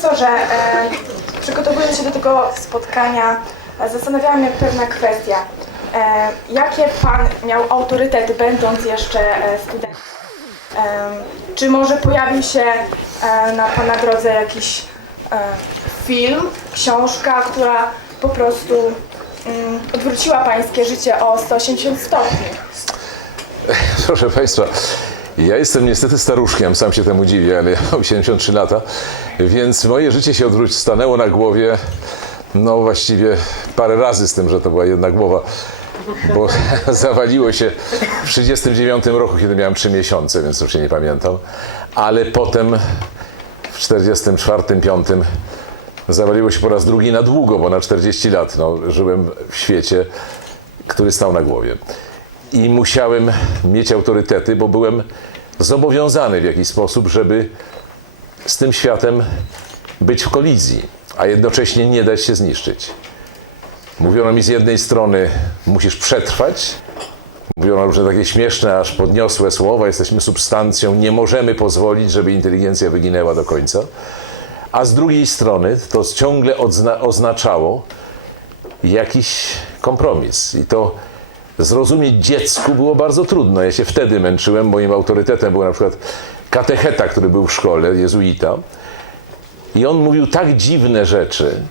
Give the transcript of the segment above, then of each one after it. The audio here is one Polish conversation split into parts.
profesorze, e, przygotowując się do tego spotkania, zastanawiała mnie pewna kwestia. E, jakie pan miał autorytety, będąc jeszcze e, studentem? E, czy może pojawił się e, na pana drodze jakiś e, film, książka, która po prostu mm, odwróciła pańskie życie o 180 stopni? Proszę Państwa, ja jestem niestety staruszkiem, sam się temu dziwię, ale ja mam 73 lata, więc moje życie się odwróci, stanęło na głowie, no właściwie parę razy z tym, że to była jedna głowa, bo zawaliło się w 39 roku, kiedy miałem 3 miesiące, więc już się nie pamiętam, ale potem w 44, 5 zawaliło się po raz drugi na długo, bo na 40 lat no, żyłem w świecie, który stał na głowie i musiałem mieć autorytety, bo byłem zobowiązany w jakiś sposób, żeby z tym światem być w kolizji, a jednocześnie nie dać się zniszczyć. Mówiono mi z jednej strony, musisz przetrwać. Mówiono różne takie śmieszne, aż podniosłe słowa, jesteśmy substancją, nie możemy pozwolić, żeby inteligencja wyginęła do końca. A z drugiej strony to ciągle oznaczało jakiś kompromis. I to zrozumieć dziecku było bardzo trudno. Ja się wtedy męczyłem. Moim autorytetem był na przykład katecheta, który był w szkole, jezuita. I on mówił tak dziwne rzeczy,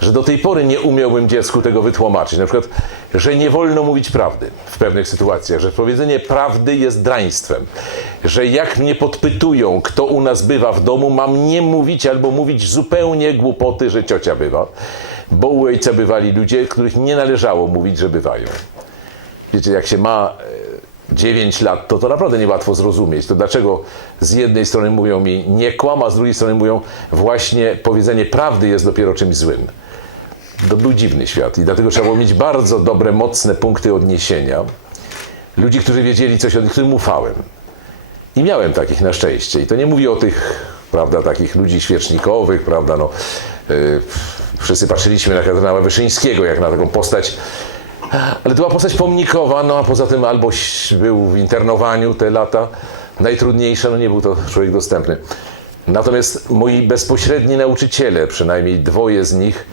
że do tej pory nie umiałbym dziecku tego wytłumaczyć. Na przykład, że nie wolno mówić prawdy w pewnych sytuacjach, że powiedzenie prawdy jest draństwem, że jak mnie podpytują, kto u nas bywa w domu, mam nie mówić albo mówić zupełnie głupoty, że ciocia bywa, bo u ojca bywali ludzie, których nie należało mówić, że bywają. Wiecie, jak się ma e, 9 lat, to to naprawdę niełatwo zrozumieć. To dlaczego z jednej strony mówią mi nie kłam, a z drugiej strony mówią właśnie powiedzenie prawdy jest dopiero czymś złym. To był dziwny świat i dlatego trzeba było mieć bardzo dobre, mocne punkty odniesienia. Ludzi, którzy wiedzieli coś o nich, którym ufałem. I miałem takich na szczęście. I to nie mówię o tych, prawda, takich ludzi świecznikowych, prawda, no. Yy, wszyscy patrzyliśmy na kardynała Wyszyńskiego, jak na taką postać ale to była postać pomnikowa, no a poza tym albo był w internowaniu te lata, najtrudniejsze, no nie był to człowiek dostępny. Natomiast moi bezpośredni nauczyciele, przynajmniej dwoje z nich,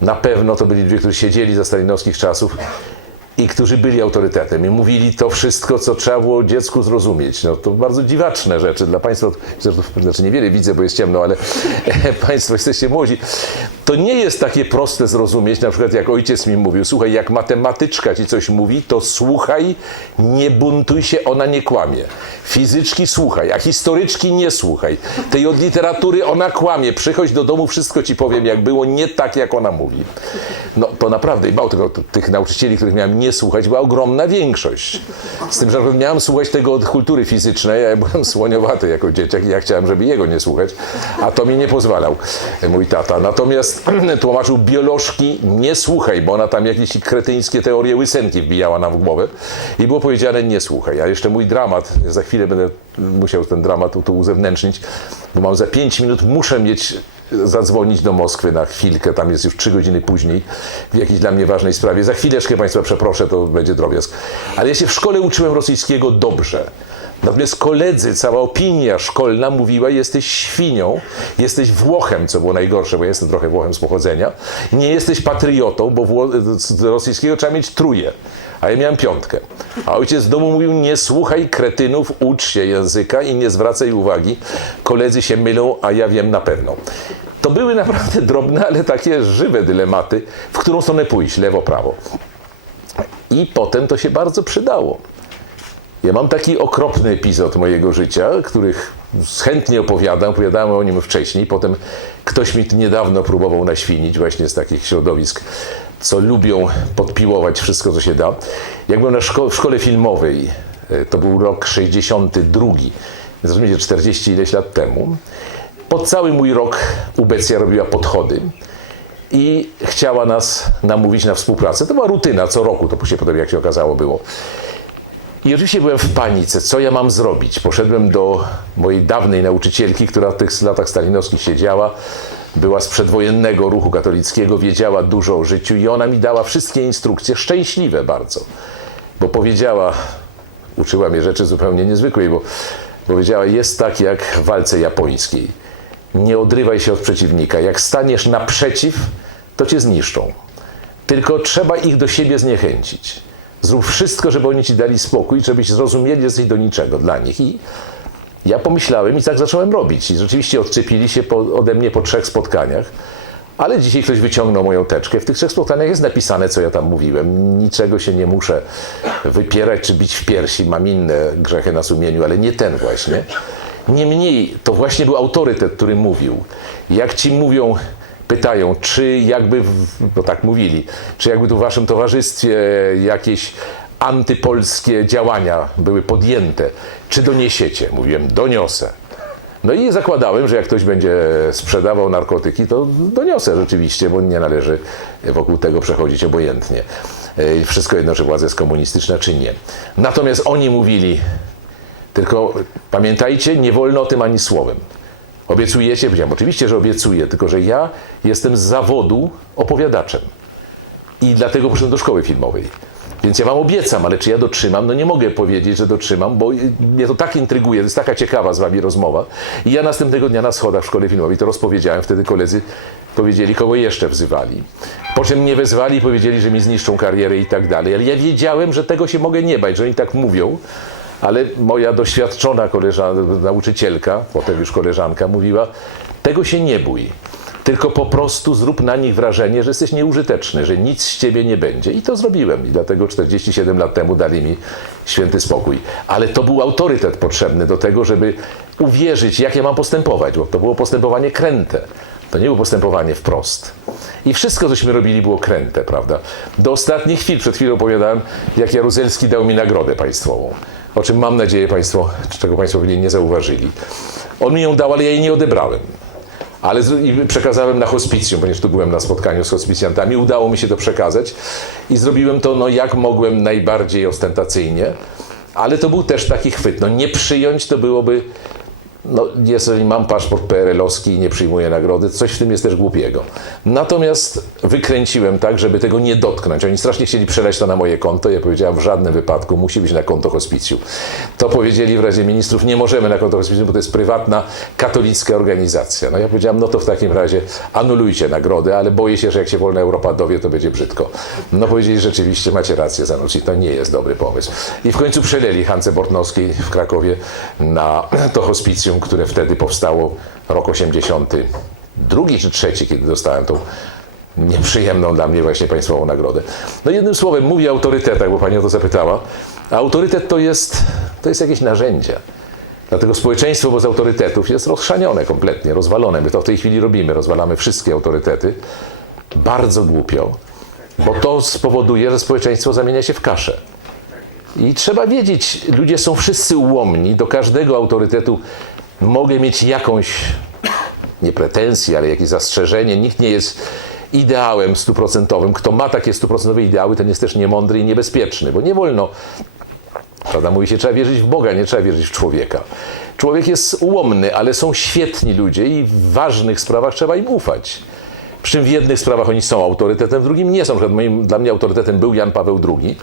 na pewno to byli ludzie, którzy siedzieli za stalinowskich czasów i którzy byli autorytetem i mówili to wszystko, co trzeba było dziecku zrozumieć. No to bardzo dziwaczne rzeczy dla Państwa, znaczy niewiele widzę, bo jest ciemno, ale Państwo jesteście młodzi. To nie jest takie proste zrozumieć, na przykład jak ojciec mi mówił, słuchaj, jak matematyczka ci coś mówi, to słuchaj, nie buntuj się, ona nie kłamie. Fizyczki słuchaj, a historyczki nie słuchaj. Tej od literatury ona kłamie, przychodź do domu, wszystko ci powiem, jak było nie tak, jak ona mówi. No to naprawdę, i mało tego, tych nauczycieli, których miałem nie słuchać, była ogromna większość. Z tym, że miałem słuchać tego od kultury fizycznej, a ja byłem słoniowaty jako dzieciak i ja chciałem, żeby jego nie słuchać, a to mi nie pozwalał mój tata. Natomiast tłumaczył biolożki, nie słuchaj, bo ona tam jakieś kretyńskie teorie łysenki wbijała nam w głowę i było powiedziane nie słuchaj. A jeszcze mój dramat, za chwilę będę musiał ten dramat tu uzewnętrznić, bo mam za pięć minut, muszę mieć zadzwonić do Moskwy na chwilkę, tam jest już trzy godziny później, w jakiejś dla mnie ważnej sprawie. Za chwileczkę Państwa przeproszę, to będzie drobiazg. Ale ja się w szkole uczyłem rosyjskiego dobrze. Natomiast koledzy, cała opinia szkolna mówiła, jesteś świnią, jesteś Włochem, co było najgorsze, bo ja jestem trochę Włochem z pochodzenia. Nie jesteś patriotą, bo Wło- z rosyjskiego trzeba mieć truje. A ja miałem piątkę. A ojciec w domu mówił, nie słuchaj kretynów, ucz się języka i nie zwracaj uwagi. Koledzy się mylą, a ja wiem na pewno. To były naprawdę drobne, ale takie żywe dylematy, w którą stronę pójść, lewo, prawo. I potem to się bardzo przydało. Ja mam taki okropny epizod mojego życia, których chętnie opowiadam, opowiadałem o nim wcześniej, potem ktoś mi niedawno próbował naświnić właśnie z takich środowisk, co lubią podpiłować wszystko, co się da. Jak byłem na szko- w szkole filmowej, e, to był rok 62, więc rozumiecie, 40 ileś lat temu, po cały mój rok Ubecja robiła podchody i chciała nas namówić na współpracę. To była rutyna, co roku, to się potem, jak się okazało, było. I oczywiście byłem w panice, co ja mam zrobić. Poszedłem do mojej dawnej nauczycielki, która w tych latach stalinowskich siedziała, była z przedwojennego ruchu katolickiego, wiedziała dużo o życiu i ona mi dała wszystkie instrukcje, szczęśliwe bardzo, bo powiedziała, uczyła mnie rzeczy zupełnie niezwykłej, bo powiedziała, jest tak jak w walce japońskiej. nie odrywaj się od przeciwnika. Jak staniesz naprzeciw, to cię zniszczą. Tylko trzeba ich do siebie zniechęcić. Zrób wszystko, żeby oni ci dali spokój, żebyś zrozumieli, że jesteś do niczego dla nich. I ja pomyślałem i tak zacząłem robić. I rzeczywiście odczepili się po, ode mnie po trzech spotkaniach. Ale dzisiaj ktoś wyciągnął moją teczkę. W tych trzech spotkaniach jest napisane, co ja tam mówiłem. Niczego się nie muszę wypierać czy bić w piersi. Mam inne grzechy na sumieniu, ale nie ten właśnie. Niemniej to właśnie był autorytet, który mówił. Jak ci mówią, pytają, czy jakby, bo tak mówili, czy jakby tu w waszym towarzystwie jakieś antypolskie działania były podjęte, czy doniesiecie? Mówiłem, doniosę. No i zakładałem, że jak ktoś będzie sprzedawał narkotyki, to doniosę rzeczywiście, bo nie należy wokół tego przechodzić obojętnie. E, Wszystko jedno, czy władza jest komunistyczna, czy nie. Natomiast oni mówili, tylko pamiętajcie, nie wolno o tym ani słowem. Obiecujecie? Powiedziałem, oczywiście, że obiecuję, tylko że ja jestem z zawodu opowiadaczem. I dlatego poszedłem do szkoły filmowej. Więc ja wam obiecam, ale czy ja dotrzymam? No nie mogę powiedzieć, że dotrzymam, bo mnie to tak intryguje, to jest taka ciekawa z wami rozmowa. I ja następnego dnia na schodach w szkole filmowej to rozpowiedziałem, wtedy koledzy powiedzieli, kogo jeszcze wzywali. Po czym mnie wezwali i powiedzieli, że mi zniszczą karierę i tak dalej. Ale ja wiedziałem, że tego się mogę nie bać, że oni tak mówią. Ale moja doświadczona koleżanka, nauczycielka, potem już koleżanka, mówiła, tego się nie bój. Tylko po prostu zrób na nich wrażenie, że jesteś nieużyteczny, że nic z ciebie nie będzie. I to zrobiłem. I dlatego 47 lat temu dali mi święty spokój. Ale to był autorytet potrzebny do tego, żeby uwierzyć, jak ja mam postępować, bo to było postępowanie kręte. To nie było postępowanie wprost. I wszystko, cośmy robili, było kręte, prawda? Do ostatnich chwil, przed chwilą opowiadałem, jak Jaruzelski dał mi nagrodę państwową. O czym mam nadzieję Państwo, czego Państwo pewnie nie zauważyli. On mi ją dał, ale ja jej nie odebrałem. Ale przekazałem na hospicjum, ponieważ tu byłem na spotkaniu z hospicjantami. Udało mi się to przekazać i zrobiłem to, no jak mogłem, najbardziej ostentacyjnie. Ale to był też taki chwyt. No nie przyjąć to byłoby, no jeżeli mam paszport PRL-owski i nie przyjmuję nagrody, coś w tym jest też głupiego. Natomiast wykręciłem tak, żeby tego nie dotknąć. Oni strasznie chcieli przeleć to na moje konto. Ja powiedziałem, w żadnym wypadku musi być na konto hospicjum. To powiedzieli w Radzie Ministrów, nie możemy na konto hospicjum, bo to jest prywatna, katolicka organizacja. No ja powiedziałem, no to w takim razie anulujcie nagrodę, ale boję się, że jak się Wolna Europa dowie, to będzie brzydko. No powiedzieli, rzeczywiście macie rację, Zanucci, to nie jest dobry pomysł. I w końcu przeleli Hance Bortnowskiej w Krakowie na to hospicjum, które wtedy powstało rok 80 drugi czy trzeci, kiedy dostałem tą nieprzyjemną dla mnie właśnie państwową nagrodę. No jednym słowem, mówię o autorytetach, bo pani o to zapytała. A autorytet to jest, to jest jakieś narzędzie. Dlatego społeczeństwo bez autorytetów jest rozchrzanione kompletnie, rozwalone. My to w tej chwili robimy, rozwalamy wszystkie autorytety. Bardzo głupio, bo to spowoduje, że społeczeństwo zamienia się w kaszę. I trzeba wiedzieć, ludzie są wszyscy ułomni, do każdego autorytetu mogę mieć jakąś, nie pretensję, ale jakieś zastrzeżenie. Nikt nie jest ideałem stuprocentowym. Kto ma takie stuprocentowe ideały, ten jest też niemądry i niebezpieczny, bo nie wolno Prawda? Mówi się, trzeba wierzyć w Boga, nie trzeba wierzyć w człowieka. Człowiek jest ułomny, ale są świetni ludzie i w ważnych sprawach trzeba im ufać. Przy czym w jednych sprawach oni są autorytetem, w drugim nie są. Na przykład moim, dla mnie autorytetem był Jan Paweł II,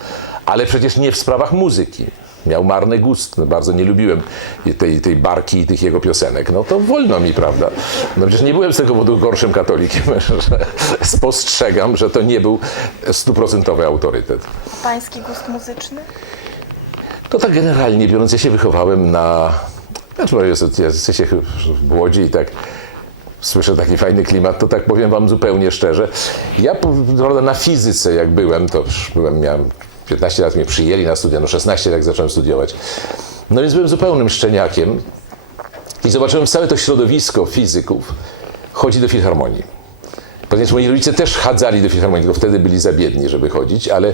ale przecież nie w sprawach muzyki. Miał marny gust, no bardzo nie lubiłem tej, tej barki i tych jego piosenek. No to wolno mi, prawda? No przecież nie byłem z tego powodu gorszym katolikiem, że spostrzegam, że to nie był stuprocentowy autorytet. Pański gust muzyczny? To tak generalnie biorąc, ja się wychowałem na. Znaczy, ja jesteście w Łodzi i tak słyszę taki fajny klimat, to tak powiem wam zupełnie szczerze. Ja prawda, na fizyce jak byłem, to już byłem, miałem 15 lat mnie przyjęli na studia, no 16 jak zacząłem studiować. No więc byłem zupełnym szczeniakiem i zobaczyłem całe to środowisko fizyków chodzi do filharmonii. Ponieważ moi rodzice też chadzali do filharmonii, tylko wtedy byli za biedni, żeby chodzić, ale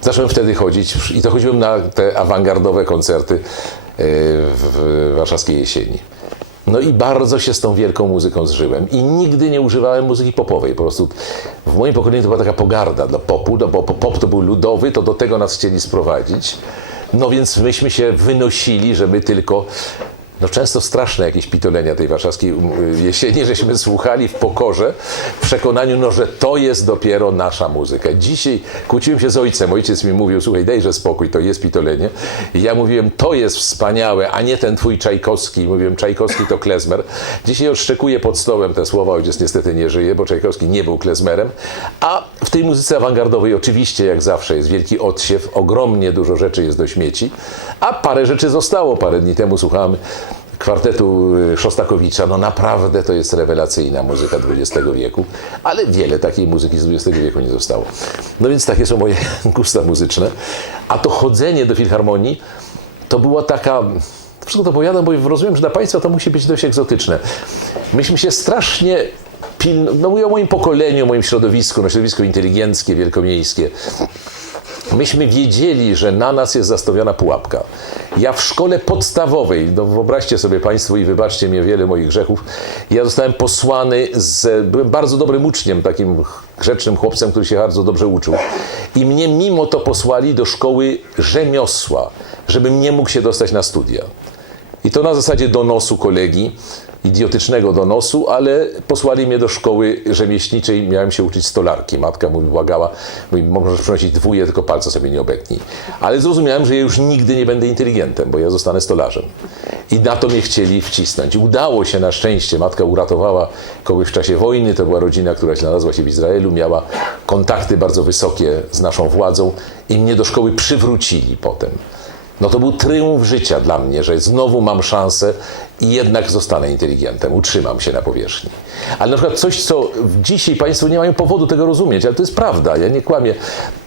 zacząłem wtedy chodzić i to chodziłem na te awangardowe koncerty e, w warszawskiej jesieni. No i bardzo się z tą wielką muzyką zżyłem i nigdy nie używałem muzyki popowej. Po prostu w moim pokoleniu to była taka pogarda dla popu, no bo pop to był ludowy, to do tego nas chcieli sprowadzić. No więc myśmy się wynosili, żeby tylko no często straszne jakieś pitolenia tej warszawskiej jesieni, żeśmy słuchali w pokorze, w przekonaniu, no, że to jest dopiero nasza muzyka. Dzisiaj kłóciłem się z ojcem, ojciec mi mówił, słuchaj, dejże spokój, to jest pitolenie. I ja mówiłem, to jest wspaniałe, a nie ten twój Czajkowski. Mówiłem, Czajkowski to klezmer. Dzisiaj odszczekuję pod stołem te słowa, ojciec niestety nie żyje, bo Czajkowski nie był klezmerem. A w tej muzyce awangardowej oczywiście, jak zawsze, jest wielki odsiew, ogromnie dużo rzeczy jest do śmieci, a parę rzeczy zostało. Parę dni temu słuchałem kwartetu y, Szostakowicza, no naprawdę to jest rewelacyjna muzyka XX wieku, ale wiele takiej muzyki z XX wieku nie zostało. No więc takie są moje gusta muzyczne. A to chodzenie do filharmonii to była taka. Wszystko to powiadam, bo rozumiem, że dla Państwa to musi być dość egzotyczne. Myśmy się strasznie pilno, no mówię o moim pokoleniu, o moim środowisku, no środowisko inteligenckie, wielkomiejskie. Myśmy wiedzieli, że na nas jest zastawiona pułapka. Ja w szkole podstawowej, no wyobraźcie sobie Państwo i wybaczcie mnie wiele moich grzechów, ja zostałem posłany, z, byłem bardzo dobrym uczniem, takim grzecznym chłopcem, który się bardzo dobrze uczył. I mnie mimo to posłali do szkoły rzemiosła, żebym nie mógł się dostać na studia. I to na zasadzie donosu kolegi, idiotycznego donosu, ale posłali mnie do szkoły rzemieślniczej, miałem się uczyć stolarki. Matka mówi, błagała, mówi, możesz przynosić dwóje, tylko palca sobie nie obetnij. Ale zrozumiałem, że ja już nigdy nie będę inteligentem, bo ja zostanę stolarzem. I na to mnie chcieli wcisnąć. Udało się na szczęście. Matka uratowała kogoś w czasie wojny. To była rodzina, która znalazła się w Izraelu, miała kontakty bardzo wysokie z naszą władzą i mnie do szkoły przywrócili potem. No to był tryumf życia dla mnie, że znowu mam szansę i jednak zostanę inteligentem, utrzymam się na powierzchni. Ale na przykład coś, co dzisiaj Państwo nie mają powodu tego rozumieć, ale to jest prawda, ja nie kłamię.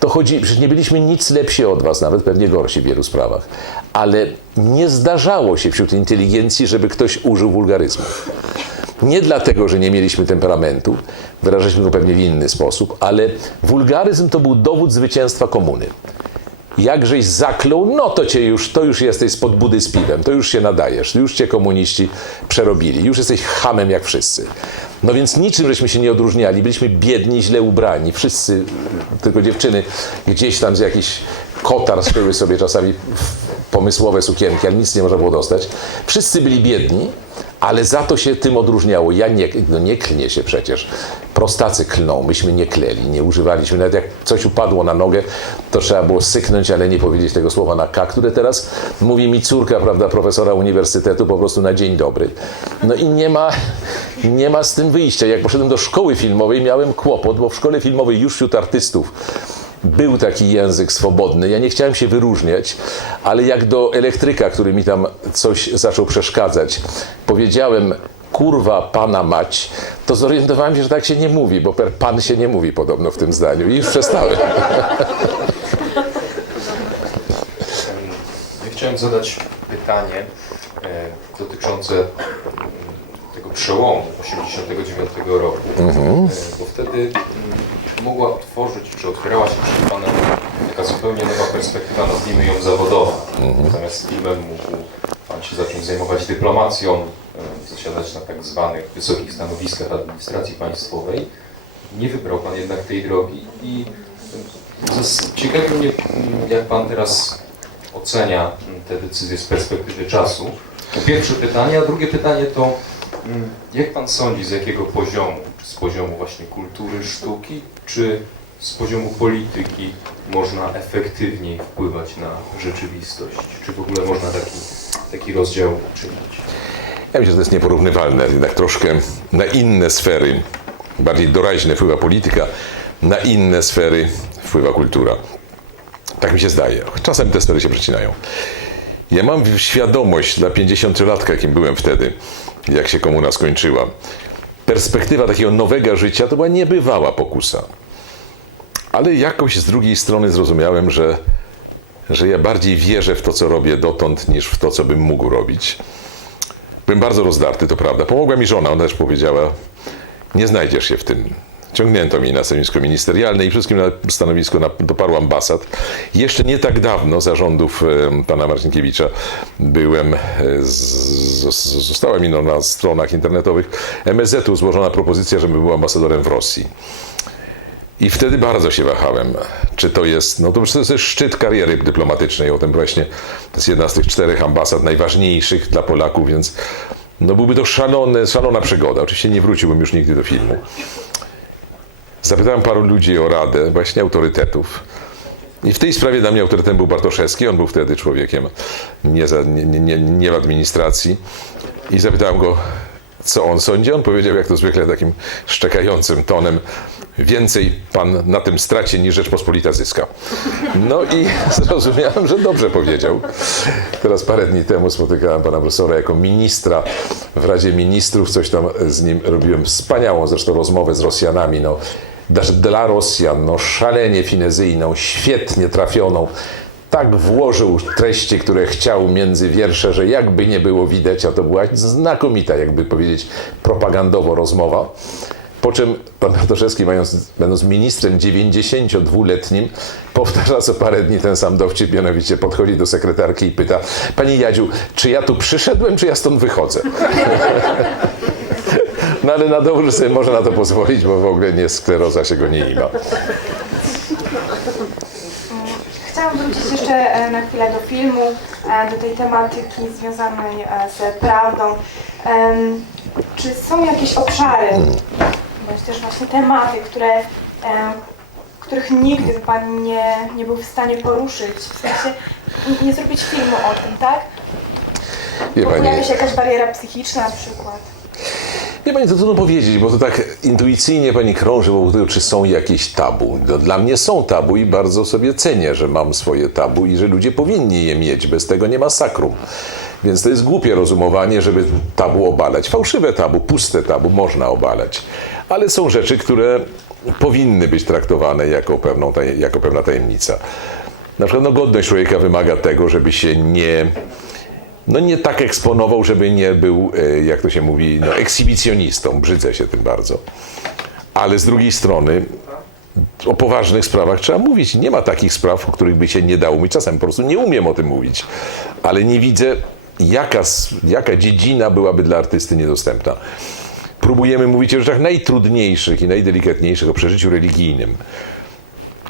To chodzi, przecież nie byliśmy nic lepsi od Was, nawet pewnie gorsi w wielu sprawach. Ale nie zdarzało się wśród inteligencji, żeby ktoś użył wulgaryzmów. Nie dlatego, że nie mieliśmy temperamentu, wyrażaliśmy go pewnie w inny sposób, ale wulgaryzm to był dowód zwycięstwa komuny jakżeś zaklął, no to cię już, to już jesteś spod budy z piwem, to już się nadajesz, już cię komuniści przerobili, już jesteś hamem jak wszyscy. No więc niczym żeśmy się nie odróżniali, byliśmy biedni, źle ubrani, wszyscy, tylko dziewczyny gdzieś tam z jakichś kotar szyły sobie czasami pomysłowe sukienki, ale nic nie można było dostać. Wszyscy byli biedni, ale za to się tym odróżniało. Ja nie, no nie klnie się przecież. Prostacy klną, myśmy nie kleli, nie używaliśmy. Nawet jak coś upadło na nogę, to trzeba było syknąć, ale nie powiedzieć tego słowa na K, które teraz mówi mi córka, prawda, profesora uniwersytetu po prostu na dzień dobry. No i nie ma, nie ma z tym wyjścia. Jak poszedłem do szkoły filmowej, miałem kłopot, bo w szkole filmowej już wśród artystów był taki język swobodny. Ja nie chciałem się wyróżniać, ale jak do elektryka, który mi tam coś zaczął przeszkadzać, powiedziałem kurwa pana mać, to zorientowałem się, że tak się nie mówi, bo per pan się nie mówi podobno w tym zdaniu i już przestałem. Ja chciałem zadać pytanie e, dotyczące przełomu 89 roku, e, bo wtedy mm, mogła otworzyć, czy otwierała się przed Panem taka zupełnie nowa perspektywa, nazwijmy ją zawodowa. Zamiast filmem mógł Pan się zacząć zajmować dyplomacją, e, zasiadać na tak zwanych wysokich stanowiskach administracji państwowej. Nie wybrał Pan jednak tej drogi i zas- ciekawi mnie, mm, jak Pan teraz ocenia mm, te decyzje z perspektywy czasu. To pierwsze pytanie, a drugie pytanie to, jak Pan sądzi, z jakiego poziomu? Z poziomu właśnie kultury, sztuki, czy z poziomu polityki można efektywniej wpływać na rzeczywistość? Czy w ogóle można taki, taki rozdział czynić? Ja myślę, że to jest nieporównywalne. Jednak troszkę na inne sfery, bardziej doraźne wpływa polityka, na inne sfery wpływa kultura. Tak mi się zdaje. Czasem te sfery się przecinają. Ja mam świadomość dla 50-latka, jakim byłem wtedy, jak się komuna skończyła. Perspektywa takiego nowego życia to była niebywała pokusa. Ale jakoś z drugiej strony zrozumiałem, że, że ja bardziej wierzę w to, co robię dotąd, niż w to, co bym mógł robić. Byłem bardzo rozdarty, to prawda. Pomogła mi żona, ona też powiedziała, nie znajdziesz się w tym. Ciągnięto mnie na stanowisko ministerialne i wszystkim na stanowisko na, do paru ambasad. Jeszcze nie tak dawno zarządów pana Marcinkiewicza byłem, e, z, z, została mi no, na stronach internetowych MSZ-u złożona propozycja, żebym był ambasadorem w Rosji. I wtedy bardzo się wahałem, czy to jest, no to przecież jest szczyt kariery dyplomatycznej, o tym właśnie, to jest jedna z tych czterech ambasad najważniejszych dla Polaków, więc no byłby to szalone, szalona przygoda. Oczywiście nie wróciłbym już nigdy do filmu. Zapytałem paru ludzi o radę, właśnie autorytetów. I w tej sprawie dla mnie autorytetem był Bartoszewski. On był wtedy człowiekiem nie, za, nie, nie, nie, w administracji. I zapytałem go, co on sądzi. On powiedział, jak to zwykle, takim szczekającym tonem: Więcej pan na tym straci niż Rzeczpospolita zyska. No i zrozumiałem, że dobrze powiedział. Teraz parę dni temu spotykałem pana profesora jako ministra w Radzie Ministrów. Coś tam z nim robiłem. Wspaniałą zresztą rozmowę z Rosjanami. No, dla Rosjan, no, szalenie finezyjną, świetnie trafioną. Tak włożył treści, które chciał między wiersze, że jakby nie było widać, a to była znakomita, jakby powiedzieć, propagandowo rozmowa. Po czym pan Bartoszewski, mając, będąc ministrem 92-letnim, powtarza co parę dni ten sam dowcip, mianowicie podchodzi do sekretarki i pyta Pani Jadziu, czy ja tu przyszedłem, czy ja stąd wychodzę? No ale na dowód sobie może na to pozwolić, bo w ogóle nie skleroza się go nie ima. Chciałam wrócić jeszcze e, na chwilę do filmu, e, do tej tematyki związanej e, z prawdą. Czy są jakieś obszary, bądź też właśnie tematy, które, których nigdy Pan nie, nie był w stanie poruszyć? W sensie nie- zrobić filmu o tym, tak? Wie pani, się jakaś bariera psychiczna na przykład. Wie pani, to trudno powiedzieć, bo to tak intuicyjnie pani krąży wokół tego, czy są jakieś tabu. No, dla mnie są tabu i bardzo sobie cenię, że mam swoje tabu i że ludzie powinni je mieć. Bez tego nie ma sakrum. Więc to jest głupie rozumowanie, żeby tabu obalać. Fałszywe tabu, puste tabu można obalać. Ale są rzeczy, które powinny być traktowane jako, pewną, jako pewna tajemnica. Na przykład no, godność człowieka wymaga tego, żeby się nie, no, nie tak eksponował, żeby nie był, e, jak to się mówi, no, ekshibicjonistą. Brzydzę się tym bardzo. Ale z drugiej strony o poważnych sprawach trzeba mówić. Nie ma takich spraw, o których by się nie dało mówić. Czasem po prostu nie umiem o tym mówić, ale nie widzę, jaka, jaka dziedzina byłaby dla artysty niedostępna. Próbujemy mówić o rzeczach najtrudniejszych i najdelikatniejszych, o przeżyciu religijnym.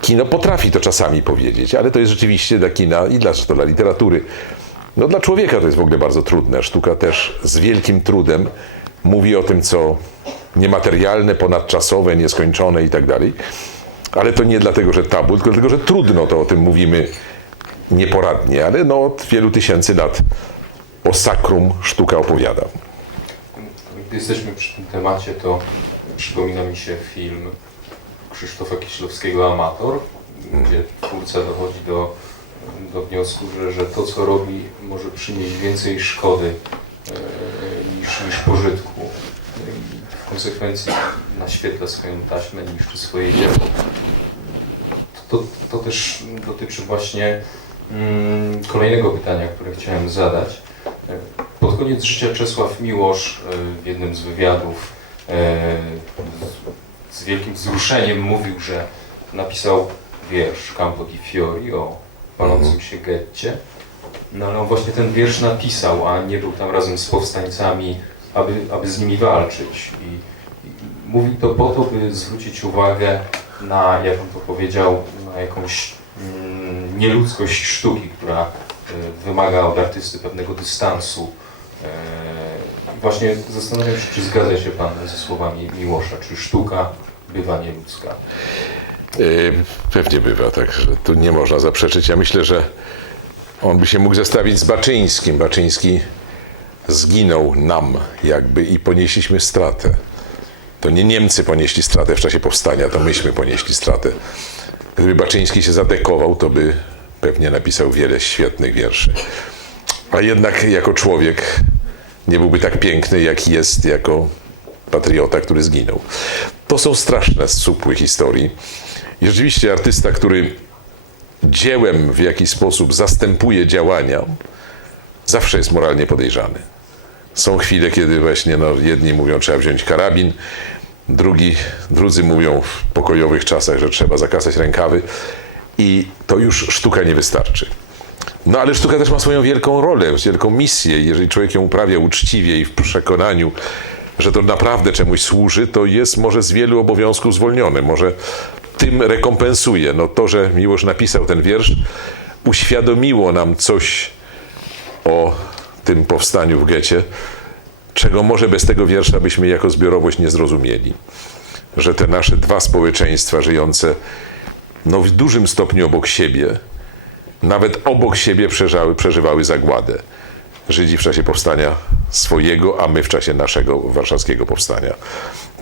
Kino potrafi to czasami powiedzieć, ale to jest rzeczywiście dla kina i dla, zresztą dla literatury. No dla człowieka to jest w ogóle bardzo trudne. Sztuka też z wielkim trudem mówi o tym, co niematerialne, ponadczasowe, nieskończone i tak dalej. Ale to nie dlatego, że tabu, tylko dlatego, że trudno to o tym mówimy nieporadnie, ale no od wielu tysięcy lat o sakrum sztuka opowiada. Gdy jesteśmy przy tym temacie, to przypomina mi się film Krzysztofa Kieślowskiego Amator, gdzie twórca dochodzi do, do wniosku, że, że to, co robi, może przynieść więcej szkody e, niż, niż pożytku. I w konsekwencji naświetla swoją taśmę, niszczy swoje dzieło. To, to też dotyczy właśnie mm, kolejnego pytania, które chciałem zadać. Pod koniec życia Czesław Miłosz e, w jednym z wywiadów e, z wielkim wzruszeniem mówił, że napisał wiersz Campo di Fiori o palącym się getcie. No ale on właśnie ten wiersz napisał, a nie był tam razem z powstańcami, aby, aby z nimi walczyć. I, i mówi to po to, by zwrócić uwagę na, jak on to powiedział, na jakąś mm, nieludzkość sztuki, która e, wymaga od artysty pewnego dystansu. I Właśnie zastanawiam się, czy zgadza się Pan ze słowami Miłosza, czy sztuka bywa nieludzka. Yy, Pewnie bywa, tak, że tu nie można zaprzeczyć. Ja myślę, że on by się mógł zestawić z Baczyńskim. Baczyński zginął nam jakby i ponieśliśmy stratę. To nie Niemcy ponieśli stratę w czasie powstania, to myśmy ponieśli stratę. Gdyby Baczyński się zadekował, to by pewnie napisał wiele świetnych wierszy. A jednak jako człowiek nie byłby tak piękny, jak jest jako patriota, który zginął. To są straszne supły historii. I rzeczywiście artysta, który dziełem w jakiś sposób zastępuje działania, zawsze jest moralnie podejrzany. Są chwile, kiedy właśnie no, jedni mówią, trzeba wziąć karabin, drugi, drudzy mówią w pokojowych czasach, że trzeba zakasać rękawy i to już sztuka nie wystarczy. No ale sztuka też ma swoją wielką rolę, wielką misję. Jeżeli człowiek ją uprawia uczciwie i w przekonaniu, że to naprawdę czemuś służy, to jest może z wielu obowiązków zwolniony. Może tym rekompensuje. No to, że Miłosz napisał ten wiersz, uświadomiło nam coś o tym powstaniu w getcie, czego może bez tego wiersza byśmy jako zbiorowość nie zrozumieli. Że te nasze dwa społeczeństwa żyjące no, w dużym stopniu obok siebie, nawet obok siebie przeżywały, przeżywały zagładę. Żydzi w czasie powstania swojego, a my w czasie naszego warszawskiego powstania.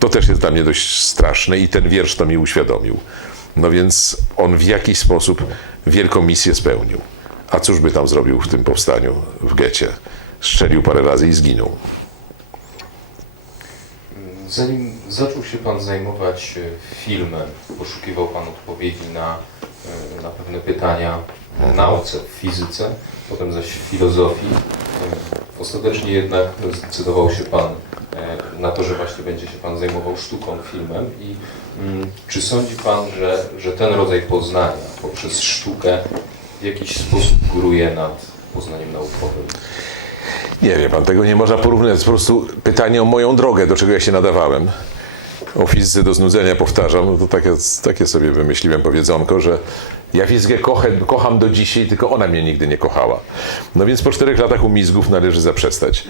To też jest dla mnie dość straszne i ten wiersz to mi uświadomił. No więc on w jakiś sposób wielką misję spełnił. A cóż by tam zrobił w tym powstaniu w getcie? Strzelił parę razy i zginął. Zanim zaczął się Pan zajmować e, filmem, poszukiwał Pan odpowiedzi na, e, na pewne pytania w nauce, w fizyce, potem zaś filozofii. E, Ostatecznie jednak zdecydował się Pan e, na to, że właśnie będzie się Pan zajmował sztuką, filmem i mm, czy sądzi Pan, że, że ten rodzaj poznania poprzez sztukę w jakiś sposób góruje nad poznaniem naukowym? Nie wie pan, tego nie można porównać. Po prostu pytanie o moją drogę, do czego ja się nadawałem. O fizyce do znudzenia powtarzam, no to takie, takie sobie wymyśliłem powiedzonko, że ja fizykę kochę, kocham do dzisiaj, tylko ona mnie nigdy nie kochała. No więc po czterech latach umizgów należy zaprzestać.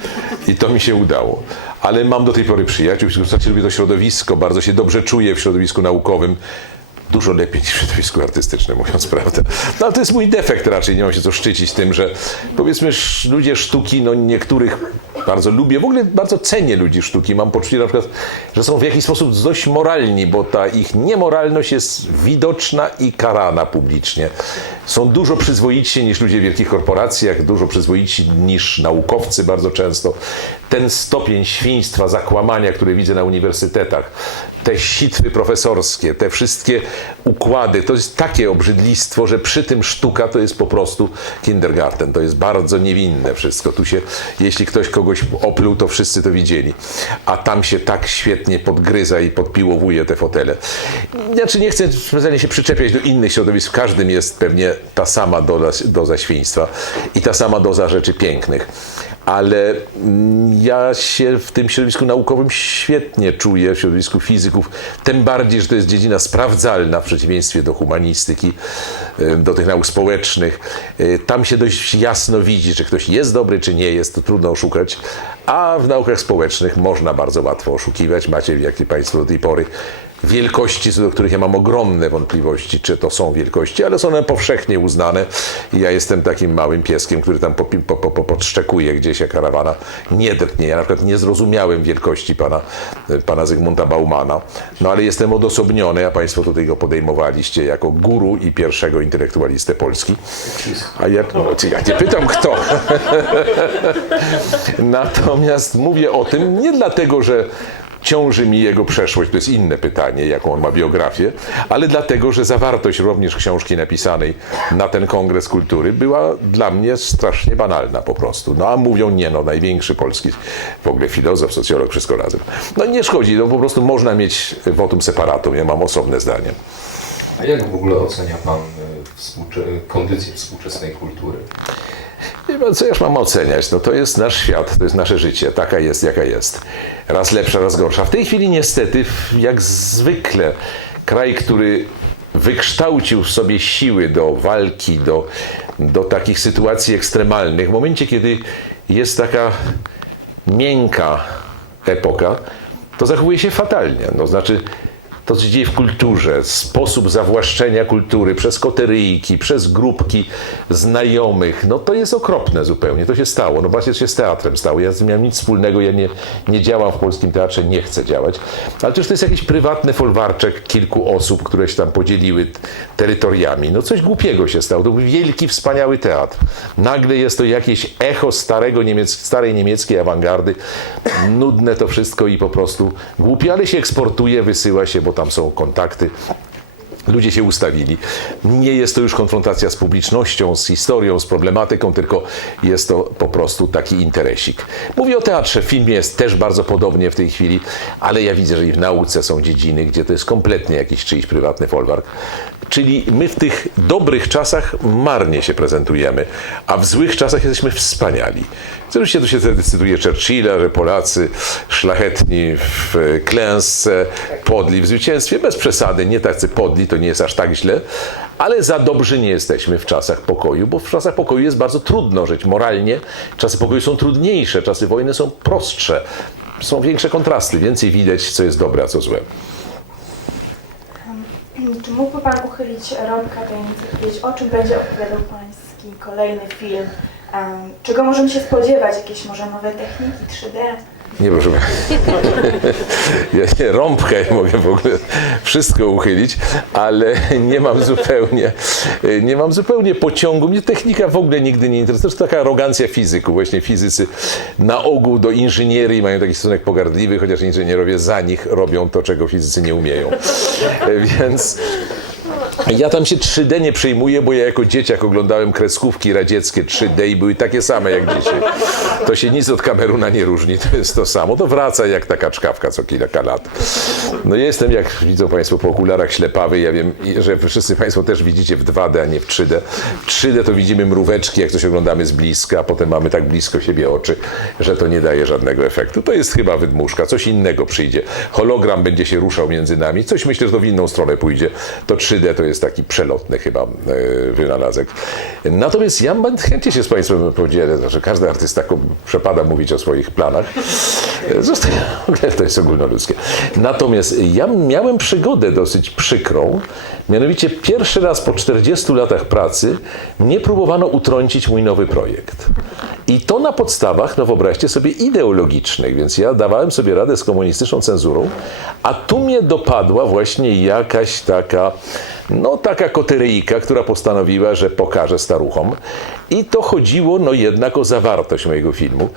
I to mi się udało. Ale mam do tej pory przyjaciół, w lubię to środowisko, bardzo się dobrze czuję w środowisku naukowym. Dużo lepiej niż w środowisku artystycznym, mówiąc prawdę. No ale to jest mój defekt raczej, nie mam się co szczycić tym, że powiedzmy ludzie sztuki, no niektórych bardzo lubię, w ogóle bardzo cenię ludzi sztuki. Mam poczucie na przykład, że są w jakiś sposób dość moralni, bo ta ich niemoralność jest widoczna i karana publicznie. Są dużo przyzwoitsi niż ludzie w wielkich korporacjach, dużo przyzwoitsi niż naukowcy bardzo często. Ten stopień świństwa, zakłamania, które widzę na uniwersytetach, te sitwy profesorskie, te wszystkie układy, to jest takie obrzydlistwo, że przy tym sztuka to jest po prostu kindergarten. To jest bardzo niewinne wszystko. Tu się, jeśli ktoś kogoś opluł, to wszyscy to widzieli. A tam się tak świetnie podgryza i podpiłowuje te fotele. Znaczy nie chcę specjalnie się przyczepiać do innych środowisk. W każdym jest pewnie ta sama doza, doza świństwa i ta sama doza rzeczy pięknych. Ale mm, ja się w tym środowisku naukowym świetnie czuję, w środowisku fizyków, tym bardziej, że to jest dziedzina sprawdzalna w przeciwieństwie do humanistyki, do tych nauk społecznych. Y, Tam się dość jasno widzi, czy ktoś jest dobry, czy nie jest, to trudno oszukać, a w naukach społecznych można bardzo łatwo oszukiwać. Macie, jakie Państwo do tej pory, wielkości, co do których ja mam ogromne wątpliwości, czy to są wielkości, ale są one powszechnie uznane i ja jestem takim małym pieskiem, który tam po, po, po, podszczekuje gdzieś, jak karawana nie drgnie. Ja na przykład nie zrozumiałem wielkości pana, pana Zygmunta Baumana, no ale jestem odosobniony, a Państwo tutaj go podejmowaliście jako guru i pierwszego intelektualistę Polski. A ja, no, ja nie pytam kto. Natomiast mówię o tym nie dlatego, że ciąży mi jego przeszłość, to jest inne pytanie, jaką on ma biografię, ale dlatego, że zawartość również książki napisanej na ten Kongres Kultury była dla mnie strasznie banalna po prostu. No a mówią nie, no największy polski w ogóle filozof, socjolog, wszystko razem. No nie szkodzi, no po prostu można mieć votum separatum, ja mam osobne zdanie. A jak w ogóle ocenia Pan e, kondycję współczesnej kultury? Co już mam oceniać? No to jest nasz świat, to jest nasze życie, taka jest, jaka jest. Raz lepsza, raz gorsza. W tej chwili niestety, jak zwykle, kraj, który wykształcił w sobie siły do walki, do, do takich sytuacji ekstremalnych, w momencie, kiedy jest taka miękka epoka, to zachowuje się fatalnie. No, znaczy, to, co się dzieje w kulturze, sposób zawłaszczenia kultury przez koteryjki, przez grupki znajomych, no to jest okropne zupełnie. To się stało. No właśnie się z teatrem stało. Ja z tym miałem nic wspólnego, ja nie, nie działam w polskim teatrze, nie chcę działać. Ale też to jest jakiś prywatny folwarczek kilku osób, które się tam podzieliły terytoriami. No coś głupiego się stało. To był wielki, wspaniały teatr. Nagle jest to jakieś echo starego niemiec, starej niemieckiej awangardy. Nudne to wszystko i po prostu głupie, ale się eksportuje, wysyła się, bo tam są kontakty. Ludzie się ustawili. Nie jest to już konfrontacja z publicznością, z historią, z problematyką, tylko jest to po prostu taki interesik. Mówię o teatrze, w filmie jest też bardzo podobnie w tej chwili, ale ja widzę, że i w nauce są dziedziny, gdzie to jest kompletnie jakiś czyjś prywatny folwark. Czyli my w tych dobrych czasach marnie się prezentujemy, a w złych czasach jesteśmy wspaniali. Oczywiście tu się wtedy cytuje Churchilla, że Polacy szlachetni w klęsce, podli w zwycięstwie, bez przesady, nie tacy podli, to nie jest aż tak źle, ale za dobrzy nie jesteśmy w czasach pokoju, bo w czasach pokoju jest bardzo trudno żyć moralnie. Czasy pokoju są trudniejsze, czasy wojny są prostsze, są większe kontrasty, więcej widać, co jest dobre, a co złe. Czy mógłby Pan uchylić rąbka tajemnicy o czym będzie opowiadał Pański kolejny film? Czego możemy się spodziewać? Jakieś może nowe techniki 3D? Nie proszę. Ja nie rąbkę mogę w ogóle wszystko uchylić, ale nie mam zupełnie, nie mam zupełnie pociągu. Mnie technika w ogóle nigdy nie interesuje. To jest taka arogancja fizyków. Właśnie fizycy na ogół do inżynierii mają taki stosunek pogardliwy, chociaż inżynierowie za nich robią to, czego fizycy nie umieją. Więc ja tam się 3D nie przejmuję, bo ja jako dzieciak oglądałem kreskówki radzieckie 3D i były takie same jak dzisiaj. To się nic od Kameruna nie różni, to jest to samo. To wraca jak taka czkawka co kilka lat. No jestem, jak widzą Państwo po okularach ślepawy, ja wiem, że wszyscy Państwo też widzicie w 2D, a nie w 3D. W 3D to widzimy mróweczki, jak coś oglądamy z bliska, a potem mamy tak blisko siebie oczy, że to nie daje żadnego efektu. To jest chyba wydmuszka, coś innego przyjdzie. Hologram będzie się ruszał między nami, coś myślę, że to w inną stronę pójdzie. To 3D to jest taki przelotny chyba e, wynalazek. Natomiast ja chętnie się z Państwem podzielę, że każdy artysta przepada mówić o swoich planach. E, ogóle to jest ogólnoludzkie. Natomiast ja miałem przygodę dosyć przykrą, mianowicie pierwszy raz po 40 latach pracy mnie próbowano utrącić mój nowy projekt. I to na podstawach, no wyobraźcie sobie, ideologicznych, więc ja dawałem sobie radę z komunistyczną cenzurą, a tu mnie dopadła właśnie jakaś taka, no taka koteryjka, która postanowiła, że pokaże staruchom. I to chodziło no jednak o zawartość mojego filmu.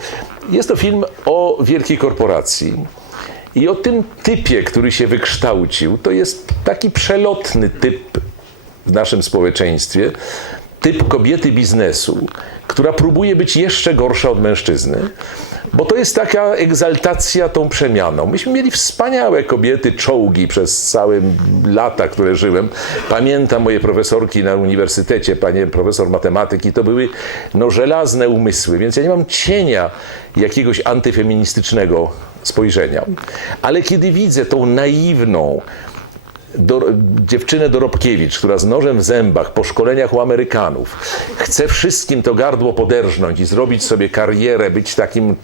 Jest to film o wielkiej korporacji, i o tym typie, który się wykształcił, to jest taki przelotny typ w naszym społeczeństwie, typ kobiety biznesu, która próbuje być jeszcze gorsza od mężczyzny, bo to jest taka egzaltacja tą przemianą. Myśmy mieli wspaniałe kobiety, czołgi przez całe lata, które żyłem. Pamiętam moje profesorki na uniwersytecie, panie profesor matematyki, to były no, żelazne umysły, więc ja nie mam cienia jakiegoś antyfeministycznego spojrzenia. Ale kiedy widzę tą naiwną, do, dziewczynę Dorobkiewicz, która z nożem w zębach po szkoleniach u Amerykanów chce wszystkim to gardło poderżnąć i zrobić sobie karierę, być takim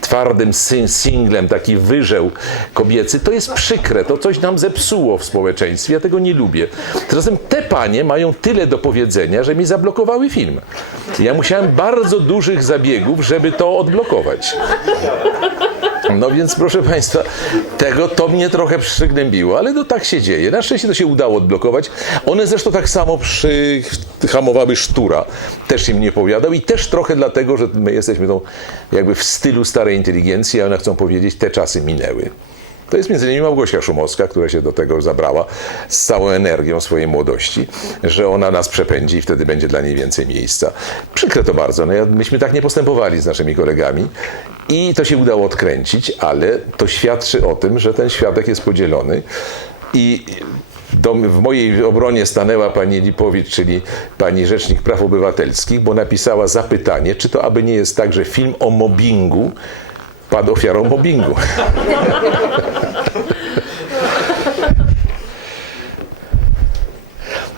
twardym singlem, taki wyżeł kobiecy, to jest przykre, to coś nam zepsuło w społeczeństwie, ja tego nie lubię. Tymczasem te panie mają tyle do powiedzenia, że mi zablokowały film. Ja musiałem bardzo dużych zabiegów, żeby to odblokować. No więc proszę Państwa, tego to mnie trochę przygnębiło, ale to tak się dzieje. Na szczęście to się udało odblokować. One zresztą tak samo przyhamowały sztura. Też im nie powiadał i też trochę dlatego, że my jesteśmy tą jakby w stylu starej inteligencji, a one chcą powiedzieć, te czasy minęły. To jest między innymi Małgosia Szumowska, która się do tego zabrała z całą energią swojej młodości, że ona nas przepędzi i wtedy będzie dla niej więcej miejsca. Przykre to bardzo. No myśmy tak nie postępowali z naszymi kolegami i to się udało odkręcić, ale to świadczy o tym, że ten światek jest podzielony i do, w mojej obronie stanęła pani Lipowicz, czyli pani Rzecznik Praw Obywatelskich, bo napisała zapytanie, czy to aby nie jest tak, że film o mobbingu padł ofiarą mobbingu.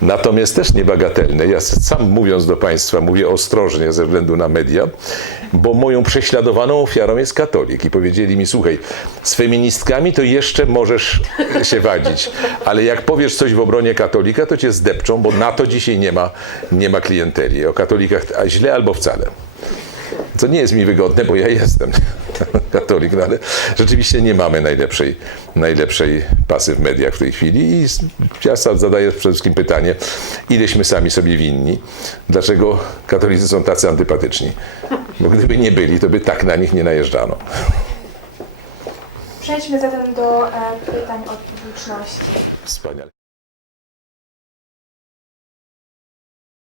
Natomiast też niebagatelne, ja sam mówiąc do Państwa, mówię ostrożnie ze względu na media, bo moją prześladowaną ofiarą jest katolik i powiedzieli mi, słuchaj, z feministkami to jeszcze możesz się wadzić, ale jak powiesz coś w obronie katolika, to cię zdepczą, bo na to dzisiaj nie ma, nie ma klienteli. O katolikach a źle albo wcale. Co nie jest mi wygodne, bo ja jestem katolik, no ale rzeczywiście nie mamy najlepszej, najlepszej pasy w mediach w tej chwili i ja zadaję przede wszystkim pytanie, ileśmy sami sobie winni, dlaczego katolicy są tacy antypatyczni? Bo gdyby nie byli, to by tak na nich nie najeżdżano. Przejdźmy zatem do e, pytań od publiczności. Wspaniale.